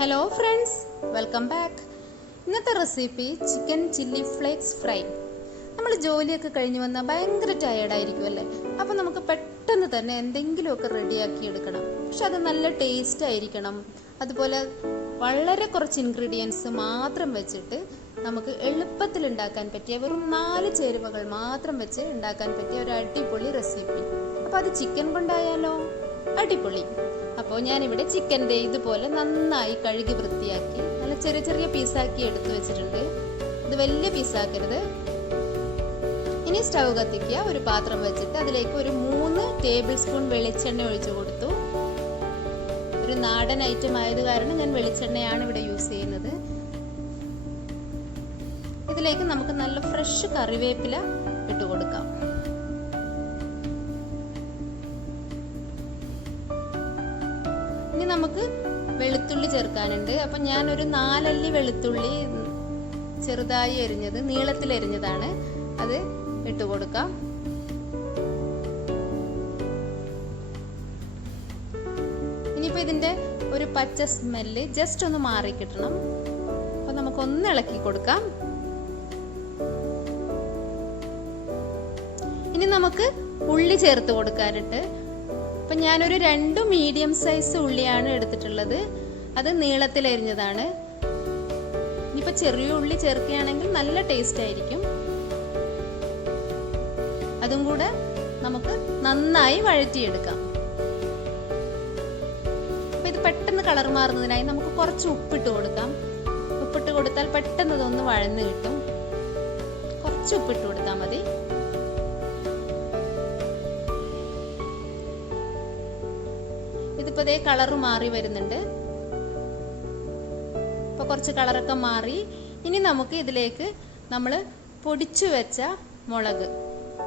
Hello friends, welcome back. ഇന്നത്തെ recipe chicken chilli flakes fry. നമ്മൾ ജോലിയൊക്കെ കഴിഞ്ഞ് വന്നാൽ ഭയങ്കര ടയേർഡായിരിക്കും അല്ലേ? അപ്പോൾ നമുക്ക് പെട്ടെന്ന് തന്നെ എന്തെങ്കിലുമൊക്കെ റെഡിയാക്കി എടുക്കണം. പക്ഷെ അത് നല്ല ടേസ്റ്റ് ആയിരിക്കണം. അതുപോലെ വളരെ കുറച്ച് ഇൻഗ്രീഡിയൻസ് മാത്രം വെച്ചിട്ട് നമുക്ക് എളുപ്പത്തിൽ ഉണ്ടാക്കാൻ പറ്റിയ വെറും 4 ചേരുവകൾ മാത്രം വെച്ച് ഉണ്ടാക്കാൻ പറ്റിയ ഒരു അടിപൊളി റെസിപ്പി. അപ്പോൾ അത് ചിക്കൻ കൊണ്ടായാലോ? അടിപൊളി. അപ്പോൾ ഞാനിവിടെ ചിക്കൻ്റെ ഇതുപോലെ നന്നായി കഴുകി വൃത്തിയാക്കി നല്ല ചെറിയ ചെറിയ പീസാക്കി എടുത്തു വെച്ചിട്ടുണ്ട്. ഇത് വലിയ പീസാക്കരുത്. ഇനി സ്റ്റൗ കത്തിക്കുക. ഒരു പാത്രം വെച്ചിട്ട് അതിലേക്ക് ഒരു 3 ടേബിൾ സ്പൂൺ വെളിച്ചെണ്ണ ഒഴിച്ചു കൊടുത്തു. ഒരു നാടൻ ഐറ്റം ആയത് കാരണം ഞാൻ വെളിച്ചെണ്ണയാണ് ഇവിടെ യൂസ് ചെയ്യുന്നത്. ഇതിലേക്ക് നമുക്ക് നല്ല ഫ്രഷ് കറിവേപ്പില ഇട്ട് കൊടുക്കാം. ഇനി നമുക്ക് വെളുത്തുള്ളി ചേർക്കാനുണ്ട്. അപ്പം ഞാനൊരു 4 അല്ലി വെളുത്തുള്ളി ചെറുതായി എരിഞ്ഞത്, നീളത്തിൽ എരിഞ്ഞതാണ്, അത് ഇട്ട് കൊടുക്കാം. ഇനിയിപ്പോൾ ഇതിൻ്റെ ഒരു പച്ച സ്മെല്ല് ജസ്റ്റ് ഒന്ന് മാറി കിട്ടണം. അപ്പം നമുക്കൊന്ന് ഇളക്കി കൊടുക്കാം. ഇനി നമുക്ക് ഉള്ളി ചേർത്ത് കൊടുക്കാനുണ്ട്. അപ്പം ഞാനൊരു 2 മീഡിയം സൈസ് ഉള്ളിയാണ് എടുത്തിട്ടുള്ളത്. അത് നീളത്തിൽ എരിഞ്ഞതാണ്. ഇനിയിപ്പോൾ ചെറിയ ഉള്ളി ചേർക്കുകയാണെങ്കിൽ നല്ല ടേസ്റ്റ് ആയിരിക്കും. അതും കൂടെ നമുക്ക് നന്നായി വഴറ്റിയെടുക്കാം. അപ്പം ഇത് പെട്ടെന്ന് കളർ മാറുന്നതിനായി നമുക്ക് കുറച്ച് ഉപ്പിട്ട് കൊടുക്കാം. ഉപ്പിട്ട് കൊടുത്താൽ പെട്ടെന്ന് ഇതൊന്ന് വഴന്ന് കിട്ടും. കുറച്ച് ഉപ്പിട്ട് കൊടുത്താൽ മതി. ഇതിപ്പോ ഇതേ കളറ് മാറി വരുന്നുണ്ട്. ഇപ്പൊ കുറച്ച് കളറൊക്കെ മാറി. ഇനി നമുക്ക് ഇതിലേക്ക് നമ്മൾ പൊടിച്ചു വെച്ച മുളക്,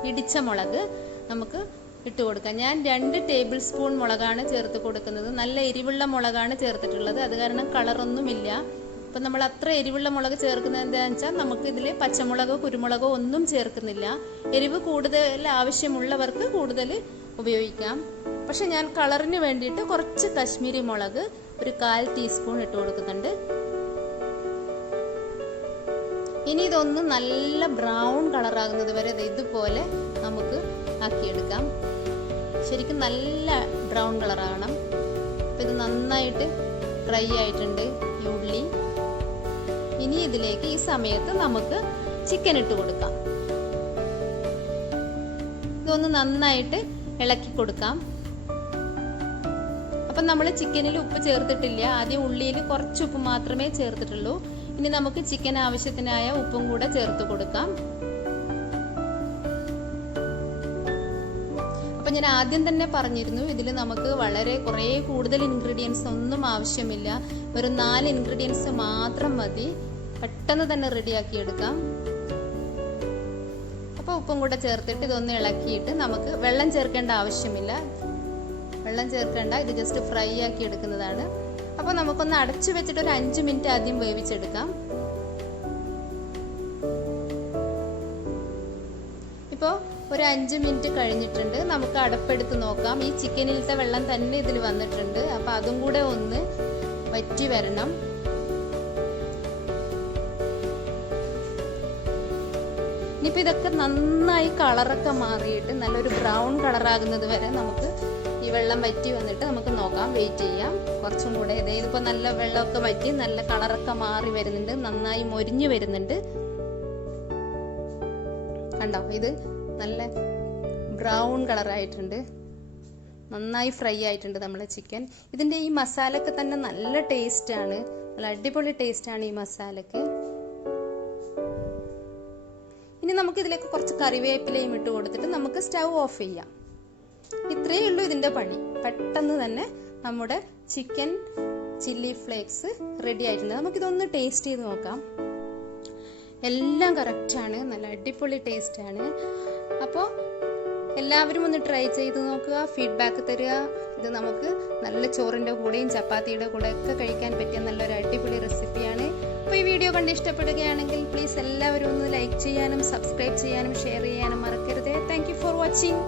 ഇടിച്ച മുളക് നമുക്ക് ഇട്ട് കൊടുക്കാം. ഞാൻ 2 ടേബിൾ സ്പൂൺ മുളകാണ് ചേർത്ത് കൊടുക്കുന്നത്. നല്ല എരിവുള്ള മുളകാണ് ചേർത്തിട്ടുള്ളത്. അത് കാരണം കളറൊന്നുമില്ല. ഇപ്പം നമ്മൾ അത്ര എരിവുള്ള മുളക് ചേർക്കുന്നത് എന്താണെന്ന് വെച്ചാൽ നമുക്ക് ഇതിൽ പച്ചമുളകോ കുരുമുളകോ ഒന്നും ചേർക്കുന്നില്ല. എരിവ് കൂടുതൽ ആവശ്യമുള്ളവർക്ക് കൂടുതൽ ഉപയോഗിക്കാം. പക്ഷെ ഞാൻ കളറിന് വേണ്ടിയിട്ട് കുറച്ച് കശ്മീരി മുളക് ഒരു 1/4 ടീസ്പൂൺ ഇട്ട് കൊടുക്കുന്നുണ്ട്. ഇനി ഇതൊന്ന് നല്ല ബ്രൗൺ കളറാകുന്നത് വരെ ഇതുപോലെ നമുക്ക് ആക്കിയെടുക്കാം. ശരിക്കും നല്ല ബ്രൗൺ കളറാകണം. അപ്പം ഇത് നന്നായിട്ട് ഡ്രൈ ആയിട്ടുണ്ട് ഈ ഉള്ളി. ഇനി ഇതിലേക്ക് ഈ സമയത്ത് നമുക്ക് ചിക്കൻ ഇട്ട് കൊടുക്കാം. ഇതൊന്ന് നന്നായിട്ട് ഇളക്കി കൊടുക്കാം. അപ്പം നമ്മൾ ചിക്കനിൽ ഉപ്പ് ചേർത്തിട്ടില്ല. ആദ്യം ഉള്ളിയിൽ കുറച്ച് ഉപ്പ് മാത്രമേ ചേർത്തിട്ടുള്ളൂ. ഇനി നമുക്ക് ചിക്കൻ ആവശ്യത്തിനായ ഉപ്പും കൂടെ ചേർത്ത് കൊടുക്കാം. അപ്പം ഞാൻ ആദ്യം തന്നെ പറഞ്ഞിരുന്നു, ഇതിൽ നമുക്ക് കുറേ കൂടുതൽ ഇൻഗ്രീഡിയൻസ് ഒന്നും ആവശ്യമില്ല. വെറും 4 ഇൻഗ്രീഡിയൻസ് മാത്രം മതി. പെട്ടെന്ന് തന്നെ റെഡിയാക്കി എടുക്കാം. അപ്പോൾ ഉപ്പും കൂടെ ചേർത്തിട്ട് ഇതൊന്ന് ഇളക്കിയിട്ട് നമുക്ക് വെള്ളം ചേർക്കേണ്ട ആവശ്യമില്ല. വെള്ളം ചേർക്കേണ്ട, ഇത് ജസ്റ്റ് ഫ്രൈ ആക്കി എടുക്കുന്നതാണ്. അപ്പോൾ നമുക്കൊന്ന് അടച്ചു വെച്ചിട്ട് ഒരു 5 മിനിറ്റ് ആദ്യം വേവിച്ചെടുക്കാം. ഇപ്പോൾ ഒരു 5 മിനിറ്റ് കഴിഞ്ഞിട്ടുണ്ട്. നമുക്ക് അടപ്പെടുത്ത് നോക്കാം. ഈ ചിക്കനിലത്തെ വെള്ളം തന്നെ ഇതിൽ വന്നിട്ടുണ്ട്. അപ്പോൾ അതും കൂടെ ഒന്ന് വറ്റി വരണം. ഇനിയിപ്പോൾ ഇതൊക്കെ നന്നായി കളറൊക്കെ മാറിയിട്ട് നല്ലൊരു ബ്രൗൺ കളറാകുന്നത് വരെ നമുക്ക് ഈ വെള്ളം വറ്റി വന്നിട്ട് നമുക്ക് നോക്കാം. വെയിറ്റ് ചെയ്യാം കുറച്ചും കൂടെ. ഇതിപ്പോൾ നല്ല വെള്ളമൊക്കെ വറ്റി നല്ല കളറൊക്കെ മാറി വരുന്നുണ്ട്. നന്നായി മൊരിഞ്ഞു വരുന്നുണ്ട്. കണ്ടോ? ഇത് നല്ല ബ്രൗൺ കളറായിട്ടുണ്ട്. നന്നായി ഫ്രൈ ആയിട്ടുണ്ട് നമ്മളെ ചിക്കൻ. ഇതിൻ്റെ ഈ മസാലക്ക് തന്നെ നല്ല ടേസ്റ്റാണ്. നല്ല അടിപൊളി ടേസ്റ്റാണ് ഈ മസാലക്ക്. ഇനി നമുക്ക് ഇതിലേക്ക് കുറച്ച് കറിവേപ്പിലയും ഇട്ട് കൊടുത്തിട്ട് നമുക്ക് സ്റ്റൗ ഓഫ് ചെയ്യാം. ഇത്രയേ ഉള്ളൂ ഇതിൻ്റെ പണി. പെട്ടെന്ന് തന്നെ നമ്മുടെ ചിക്കൻ ചില്ലി ഫ്ലേക്സ് റെഡി ആയിട്ടുണ്ട്. നമുക്കിതൊന്ന് ടേസ്റ്റ് ചെയ്ത് നോക്കാം. എല്ലാം കറക്റ്റാണ്. നല്ല അടിപൊളി ടേസ്റ്റാണ്. അപ്പോൾ എല്ലാവരും ഒന്ന് ട്രൈ ചെയ്ത് നോക്കുക, ഫീഡ്ബാക്ക് തരിക. ഇത് നമുക്ക് നല്ല ചോറിൻ്റെ കൂടെയും ചപ്പാത്തിയുടെ കൂടെ ഒക്കെ കഴിക്കാൻ പറ്റിയ നല്ലൊരു അടിപൊളി റെസിപ്പിയാണ്. അപ്പോൾ ഈ വീഡിയോ കണ്ട് ഇഷ്ടപ്പെടുകയാണെങ്കിൽ പ്ലീസ് എല്ലാവരും ഒന്ന് ലൈക്ക് ചെയ്യാനും സബ്സ്ക്രൈബ് ചെയ്യാനും ഷെയർ ചെയ്യാനും മറക്കരുത്. Thank you for watching.